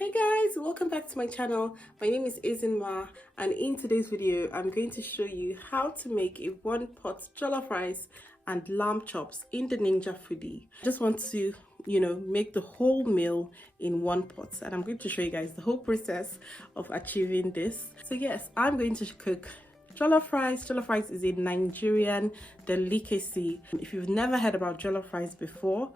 Hey guys, welcome back to my channel. My name is Izinma, and in today's video I'm going to show you how to make a one-pot jollof rice and lamb chops in the Ninja Foodi. I just want to make the whole meal in one pot, and I'm going to show you guys the whole process of achieving this. So yes, I'm going to cook jollof rice. Jollof rice is a Nigerian delicacy. If you've never heard about jollof rice before,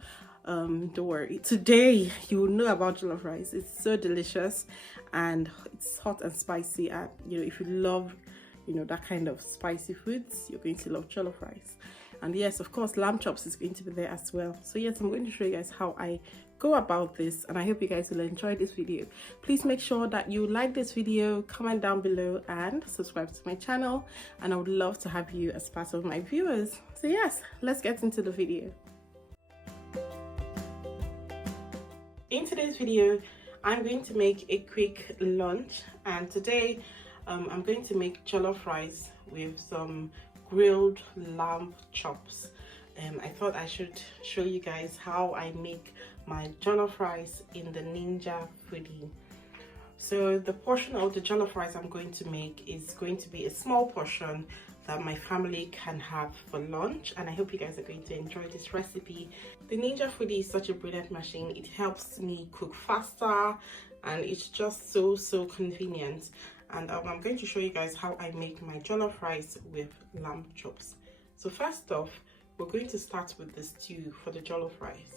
don't worry, today you will know about jollof rice. It's so delicious and it's hot and spicy, and if you love that kind of spicy foods, you're going to love jollof rice. And yes, of course, lamb chops is going to be there as well. So yes, I'm going to show you guys how I go about this, and I hope you guys will enjoy this video. Please make sure that you like this video, comment down below, and subscribe to my channel, and I would love to have you as part of my viewers. So yes, let's get into the video. In today's video, I'm going to make a quick lunch, and today I'm going to make jollof rice with some grilled lamb chops. I thought I should show you guys how I make my jollof rice in the Ninja Foodi. So the portion of the jollof rice I'm going to make is going to be a small portion that my family can have for lunch, and I hope you guys are going to enjoy this recipe. The Ninja Foodi is such a brilliant machine. It helps me cook faster, and it's just so convenient. And I'm going to show you guys how I make my jollof rice with lamb chops. So first off, we're going to start with the stew for the jollof rice.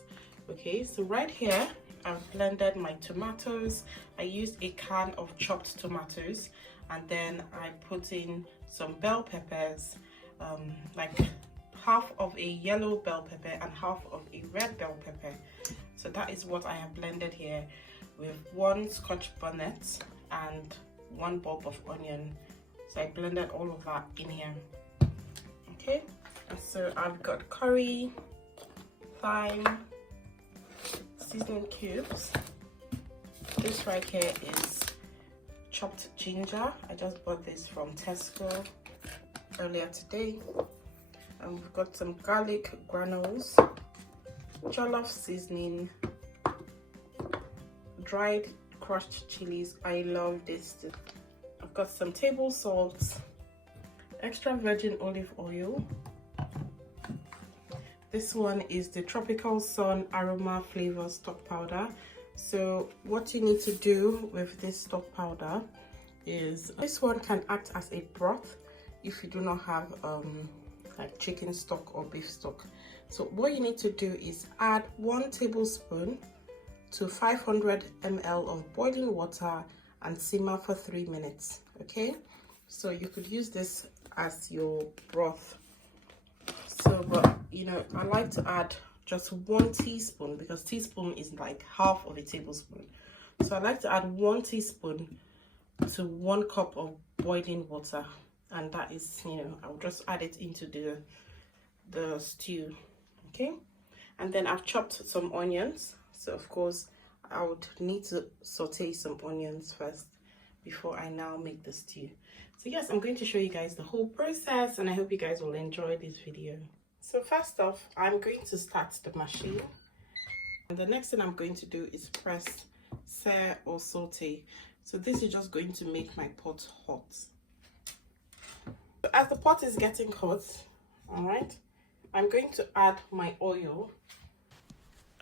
Okay, so right here I've blended my tomatoes. I used a can of chopped tomatoes, and then I put in some bell peppers, like half of a yellow bell pepper and half of a red bell pepper. So that is what I have blended here, with one scotch bonnet and one bulb of onion. So I blended all of that in here. Okay, and so I've got curry, thyme, seasoning cubes. This right here is chopped ginger. I just bought this from Tesco earlier today. And we've got some garlic granules, jollof seasoning, dried crushed chilies. I love this. I've got some table salt, extra virgin olive oil. This one is the Tropical Sun Aroma Flavor Stock Powder. So what you need to do with this stock powder is, this one can act as a broth if you do not have like chicken stock or beef stock. So what you need to do is add 1 tablespoon to 500 ml of boiling water and simmer for 3 minutes. Okay, so you could use this as your broth. So but I like to add just 1 teaspoon, because teaspoon is like half of a tablespoon. So I like to add 1 teaspoon to 1 cup of boiling water, and that is, I'll just add it into the stew. Okay, and then I've chopped some onions. So of course I would need to saute some onions first before I now make the stew. So yes, I'm going to show you guys the whole process, and I hope you guys will enjoy this video. So first off, I'm going to start the machine, and the next thing I'm going to do is press stir or saute. So this is just going to make my pot hot. So as the pot is getting hot, all right, I'm going to add my oil.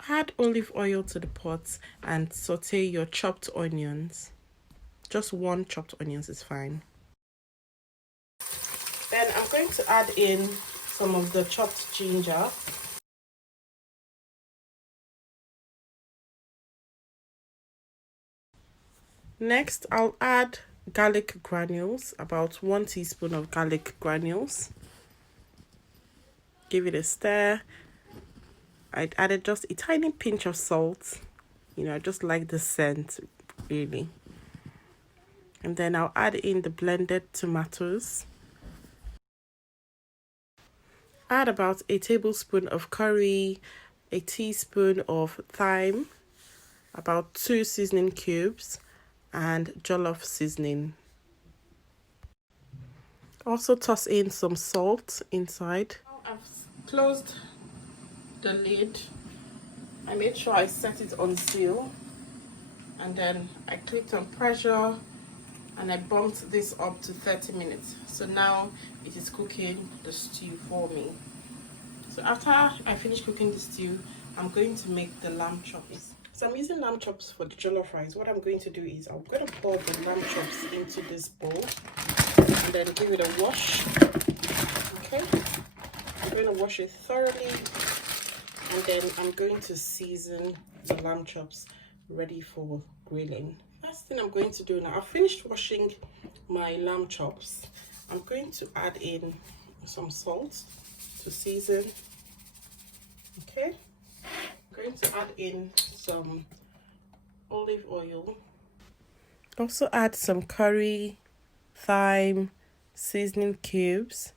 Add olive oil to the pot and saute your chopped onions. Just 1 chopped onions is fine. Then I'm going to add in some of the chopped ginger. Next, I'll add garlic granules, about 1 teaspoon of garlic granules. Give it a stir. I added just a tiny pinch of salt. I just like the scent, really. And then I'll add in the blended tomatoes. Add about a tablespoon of curry, a teaspoon of thyme, about 2 seasoning cubes, and jollof seasoning. Also toss in some salt inside. I've closed the lid. I made sure I set it on seal. and then I clicked on pressure and I bumped this up to 30 minutes. So now it is cooking the stew for me. So after I finish cooking the stew, I'm going to make the lamb chops. So I'm using lamb chops for the jollof rice. What I'm going to do is I'm going to pour the lamb chops into this bowl and then give it a wash. Okay, I'm going to wash it thoroughly, and then I'm going to season the lamb chops ready for grilling. First thing I'm going to do now, I've finished washing my lamb chops. I'm going to add in some salt to season. Okay, I'm going to add in some olive oil. Also add some curry, thyme, seasoning cubes,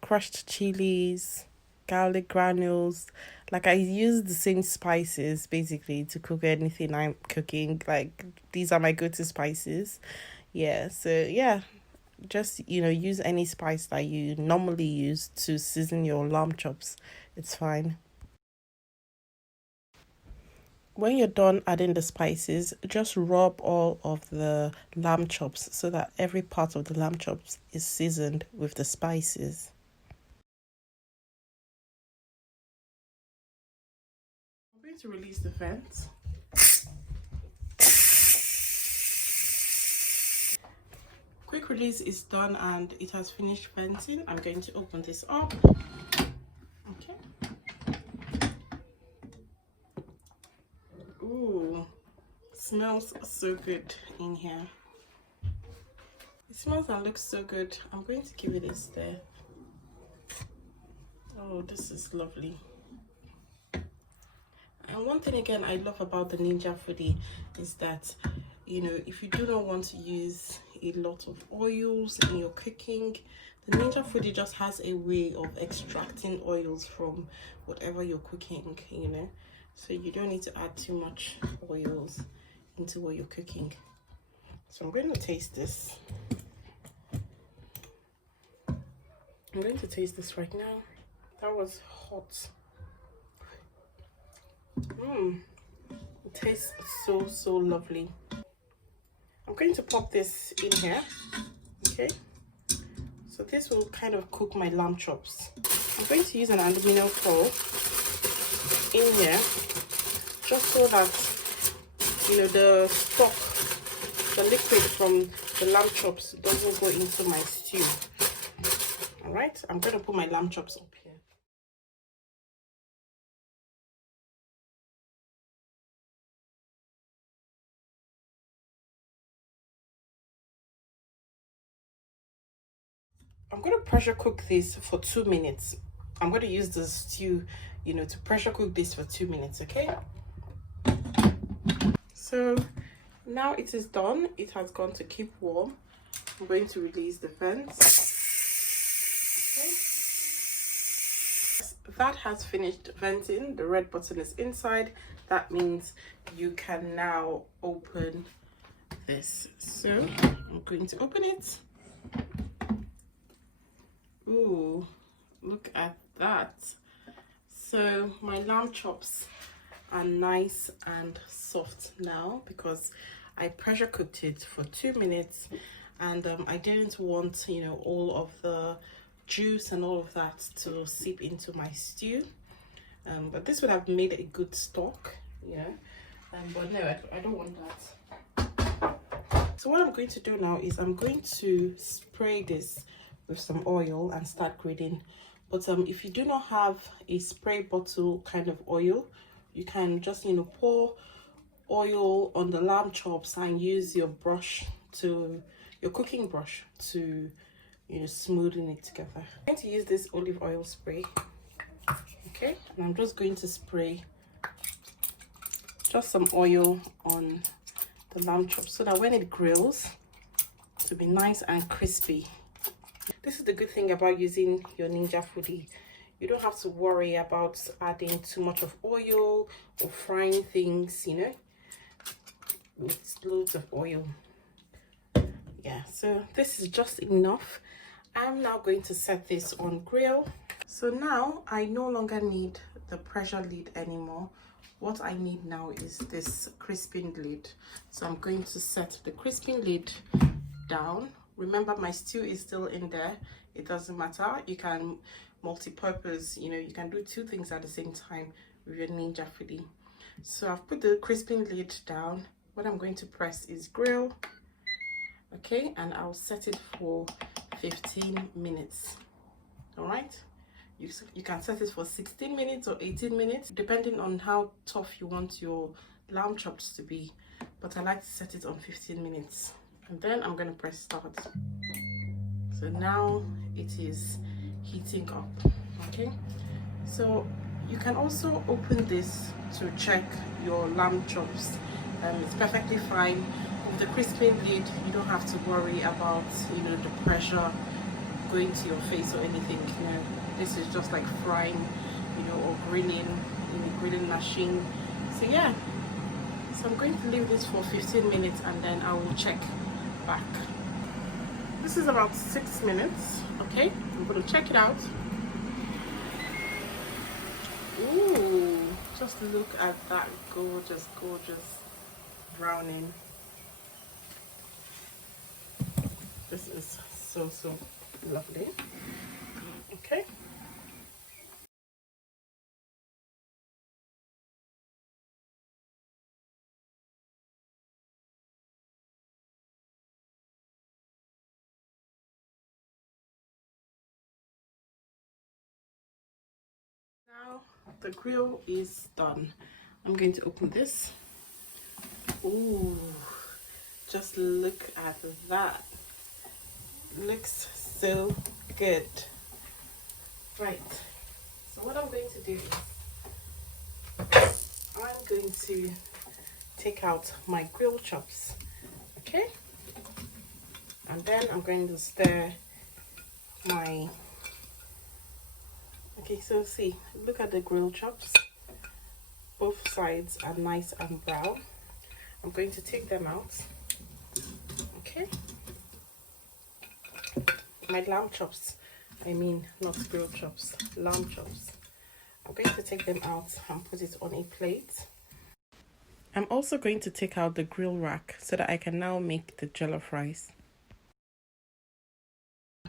crushed chilies, garlic granules. Like, I use the same spices basically to cook anything I'm cooking. Like, these are my go-to spices. Yeah, so yeah, just use any spice that you normally use to season your lamb chops. It's fine. When you're done adding the spices, just rub all of the lamb chops so that every part of the lamb chops is seasoned with the spices. I'm going to release the vent. Quick release is done and it has finished venting. I'm going to open this up. Okay. Ooh, smells so good in here. It smells and looks so good. I'm going to give it a stir. Oh, this is lovely. And one thing again I love about the Ninja Foodi is that, if you do not want to use a lot of oils in your cooking, the Ninja Foodi just has a way of extracting oils from whatever you're cooking, so you don't need to add too much oils into what you're cooking. So I'm going to taste this. I'm going to taste this right now. That was hot. It tastes so lovely. I'm going to pop this in here. Okay, so this will kind of cook my lamb chops. I'm going to use an aluminum foil in here just so that the stock, the liquid from the lamb chops doesn't go into my stew. All right, I'm going to put my lamb chops up here. I'm going to pressure cook this for 2 minutes. I'm going to use the stew, to pressure cook this for 2 minutes, okay? So now it is done. It has gone to keep warm. I'm going to release the vents. Okay. That has finished venting. The red button is inside. That means you can now open this. So I'm going to open it. Ooh, look at that. So my lamb chops are nice and soft now because I pressure cooked it for 2 minutes, and I didn't want all of the juice and all of that to seep into my stew, but this would have made a good stock, but no, I don't want that. So what I'm going to do now is I'm going to spray this with some oil and start grading. But if you do not have a spray bottle kind of oil, you can just pour oil on the lamb chops and use your cooking brush to smoothen it together. I'm going to use this olive oil spray. Okay, and I'm just going to spray just some oil on the lamb chops so that when it grills, to be nice and crispy. This is the good thing about using your Ninja Foodi. You don't have to worry about adding too much of oil or frying things, with loads of oil. Yeah, so this is just enough. I'm now going to set this on grill. So now I no longer need the pressure lid anymore. what I need now is this crisping lid. So I'm going to set the crisping lid down. Remember, my stew is still in there. It doesn't matter. You can multi-purpose, you know, you can do two things at the same time with your Ninja Foodi. So I've put the crisping lid down. What I'm going to press is grill. Okay, and I'll set it for 15 minutes. All right, you can set it for 16 minutes or 18 minutes depending on how tough you want your lamb chops to be, but I like to set it on 15 minutes. And then I'm going to press start. So now it is heating up. Okay, so you can also open this to check your lamb chops. It's perfectly fine. With the crisping lid, you don't have to worry about, you know, the pressure going to your face or anything. You know, this is just like frying, you know, or grilling in the grilling machine. So yeah, so I'm going to leave this for 15 minutes and then I will check back. This is about 6 minutes. Okay, I'm going to check it out. Ooh, just look at that gorgeous browning. This is so lovely. Okay, now the grill is done. I'm going to open this. Ooh, just look at that. Looks so good. Right, so what I'm going to do is I'm going to take out my grilled chops. Okay, and then I'm going to stir my, okay, so see, look at the grilled chops. Both sides are nice and brown. I'm going to take them out. Okay, my lamb chops, I mean not grilled chops, lamb chops. I'm going to take them out and put it on a plate. I'm also going to take out the grill rack so that I can now make the jollof rice.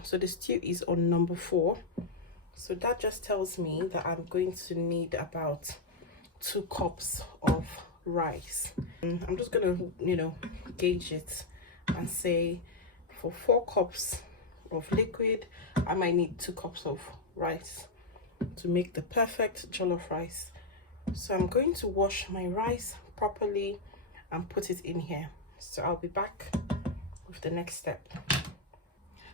So the stew is on number 4. So that just tells me that I'm going to need about 2 cups of rice. I'm just gonna, you know, gauge it and say for 4 cups of liquid, I might need 2 cups of rice to make the perfect jollof rice. So I'm going to wash my rice properly and put it in here. So I'll be back with the next step.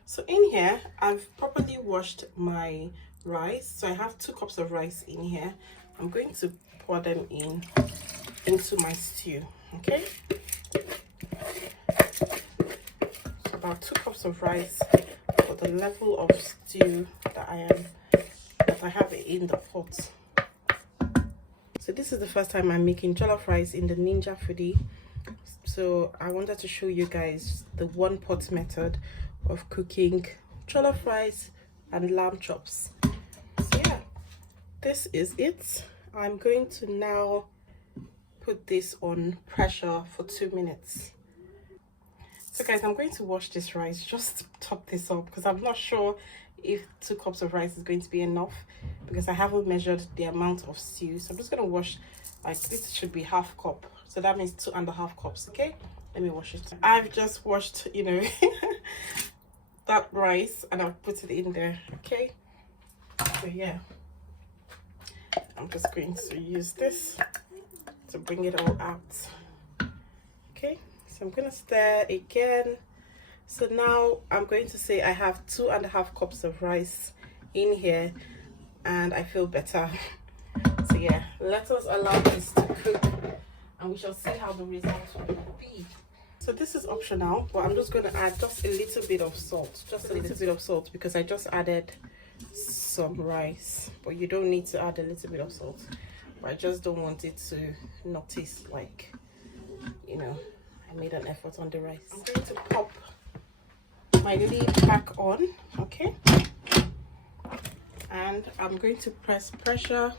So in here, I've properly washed my rice. So I have 2 cups of rice in here. I'm going to pour them into my stew. Okay, so about 2 cups of rice for the level of stew that I have in the pot. So this is the first time I'm making jollof rice in the Ninja Foodi. So I wanted to show you guys the 1-pot method of cooking jollof rice and lamb chops. So yeah, this is it. I'm going to now put this on pressure for 2 minutes. So guys, I'm going to wash this rice just to top this up because I'm not sure if 2 cups of rice is going to be enough because I haven't measured the amount of stew. So I'm just going to wash, like, this should be ½ cup. So that means 2½ cups. Okay, let me wash it. I've just washed, you know, that rice and I've put it in there. Okay, so yeah, I'm just going to use this to bring it all out. Okay, so I'm gonna stir again. So now I'm going to say I have 2½ cups of rice in here and I feel better. So yeah, let us allow this to cook and we shall see how the results will be. So this is optional, but I'm just going to add just a little bit of salt, just a little bit of salt because I just added some rice. But you don't need to add a little bit of salt, but I just don't want it to not taste like, you know, I made an effort on the rice. I'm going to pop my lid back on. Okay, and I'm going to press pressure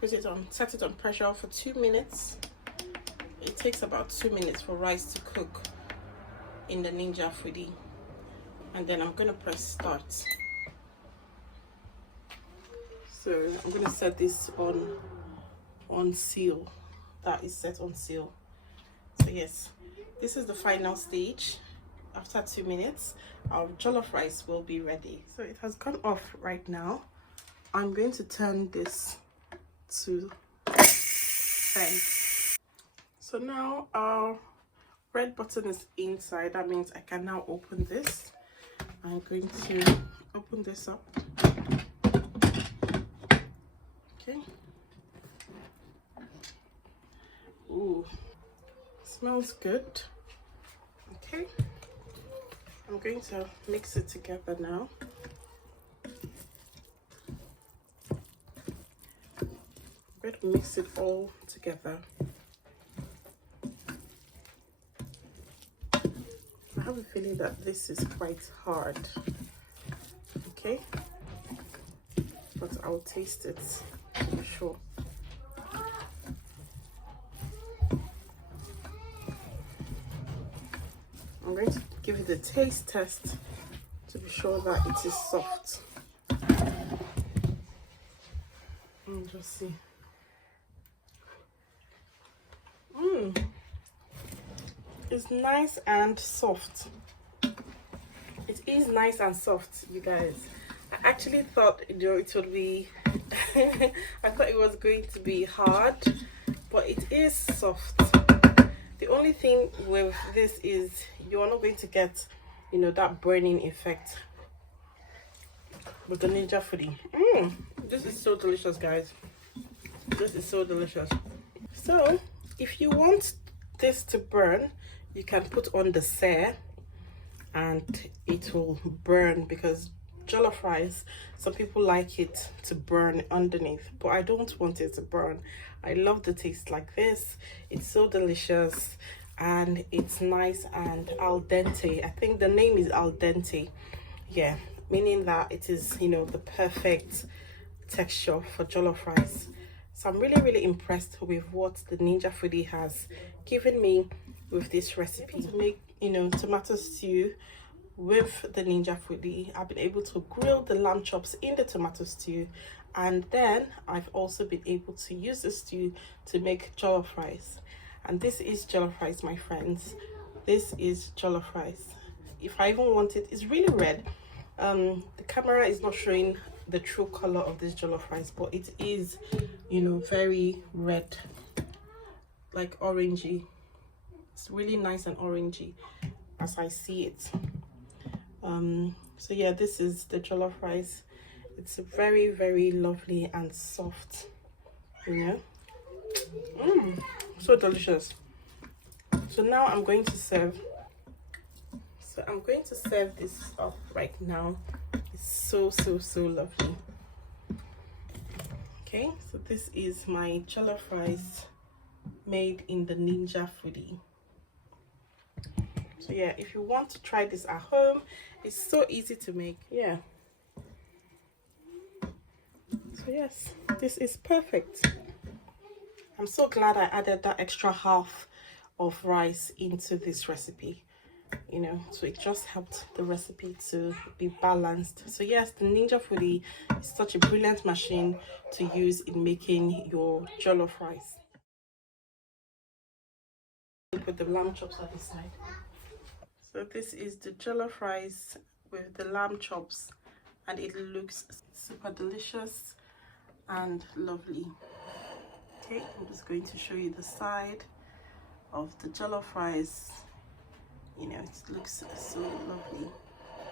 put it on, set it on pressure for 2 minutes. It takes about 2 minutes for rice to cook in the Ninja Foodi. And then I'm gonna press start. So I'm gonna set this on seal. That is set on seal. So yes, this is the final stage. After 2 minutes, our jollof rice will be ready. So it has gone off right now. I'm going to turn this to 10. So now our red button is inside. That means I can now open this. I'm going to open this up. Okay. Ooh, smells good. Okay. I'm going to mix it together now. I'm going to mix it all together. I have a feeling that this is quite hard. Okay, but I'll taste it for sure. I'm going to give it a taste test to be sure that it is soft. Just see. It's nice and soft. It is nice and soft, you guys. I actually thought, you know, it would be I thought it was going to be hard, but it is soft. The only thing with this is you are not going to get, you know, that burning effect with the Ninja Foodi. This is so delicious, guys. This is so delicious. So if you want this to burn, you can put on the saute and it will burn, because jollof rice, some people like it to burn underneath, but I don't want it to burn. I love the taste like this. It's so delicious and it's nice and al dente. I think the name is al dente, yeah, meaning that it is, you know, the perfect texture for jollof rice. So I'm really impressed with what the Ninja Foodi has given me with this recipe. To make, you know, tomato stew with the Ninja Foodi, I've been able to grill the lamb chops in the tomato stew, and then I've also been able to use the stew to make jollof rice. And this is jollof rice, my friends. This is jollof rice. If I even want it, it's really red. The camera is not showing the true color of this jollof rice, but it is, you know, very red, like orangey. It's really nice and orangey as I see it. So yeah, this is the jollof rice. It's very lovely and soft, you know. So delicious. So now I'm going to serve. So I'm going to serve this up right now. It's so lovely. Okay, so this is my jollof rice made in the Ninja Foodi. So yeah, if you want to try this at home, it's so easy to make. Yeah. So yes, this is perfect. I'm so glad I added that extra half of rice into this recipe, you know, so it just helped the recipe to be balanced. So yes, the Ninja Foodi is such a brilliant machine to use in making your jollof rice. Put the lamb chops at the side. So this is the jollof rice with the lamb chops, and it looks super delicious and lovely. Okay, I'm just going to show you the side of the jollof rice. You know, it looks so lovely.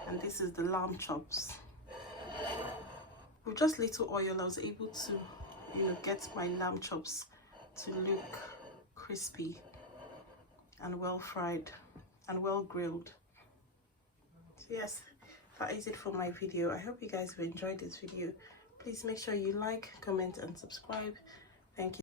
And this is the lamb chops. With just little oil, I was able to, you know, get my lamb chops to look crispy and well fried and well grilled. So yes, that is it for my video. I hope you guys have enjoyed this video. Please make sure you like, comment and subscribe. Thank you.